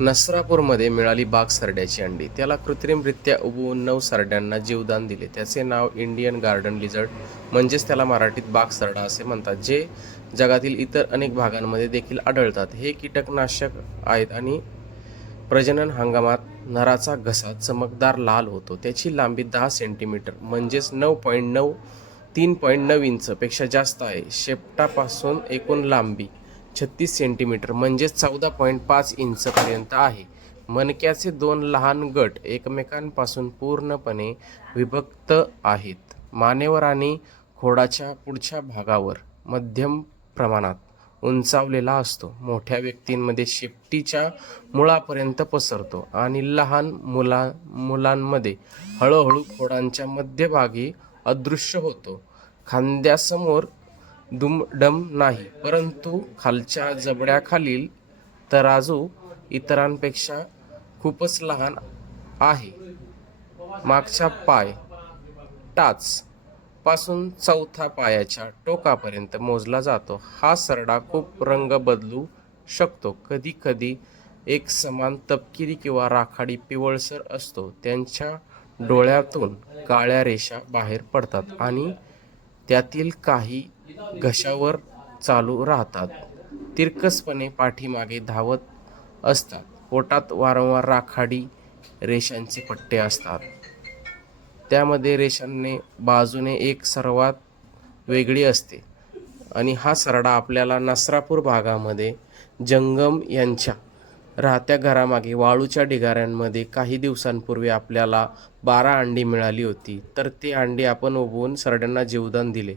नसरापूरमध्ये मिळाली बाग सरड्याची अंडी. त्याला कृत्रिमरित्या उबवून 9 सरड्यांना जीवदान दिले. त्याचे नाव इंडियन गार्डन लिझर्ड म्हणजेच त्याला मराठीत बाग सरडा असे म्हणतात, जे जगातील इतर अनेक भागांमध्ये देखील आढळतात. हे कीटकनाशक आहेत आणि प्रजनन हंगामात नराचा घसा चमकदार लाल होतो. त्याची लांबी 10 सेंटीमीटर म्हणजेच 3.9 इंच पेक्षा जास्त आहे. शेपटापासून एकूण लांबी 36 सेंटीमीटर म्हणजेच 14.5 इंचपर्यंत आहे. मणक्याचे 2 लहान गट एकमेकांपासून पूर्णपणे विभक्त आहेत. मानेवर आणि खोडाच्या पुढच्या भागावर मध्यम प्रमाणात उंचावलेला असतो. मोठ्या व्यक्तींमध्ये शेपटीच्या मुळापर्यंत पसरतो आणि लहान मुलांमध्ये हळूहळू खोडांच्या मध्यभागी अदृश्य होतो. खांद्यासमोर दुमडम नाही, परंतु खालच्या जबड्याखालील तराजू इतरांपेक्षा खूपच लहान आहे. मागचा पाय टाच पासून चौथा पायाच्या टोकापर्यंत मोजला जातो. हा सरडा खूप रंग बदलू शकतो. कधी कधी एक समान तपकिरी किंवा राखाडी पिवळसर असतो. त्यांच्या डोळ्यातून काळ्या रेषा बाहेर पडतात आणि त्यातील काही घशावर चालू राहतात. तिरकसपणे पाठीमागे धावत असतात. पोटात वारंवार राखाडी रेषांचे पट्टे असतात. त्यामध्ये रेषांनी बाजूने एक सर्वात वेगळी असते. आणि हा सरडा आपल्याला नसरापूर भागामध्ये जंगम यांच्या राहत्या घरामागे वाळूच्या ढिगाऱ्यांमध्ये काही दिवसांपूर्वी आपल्याला 12 अंडी मिळाली होती. तर ते अंडी आपण उबवून सरड्यांना जीवदान दिले.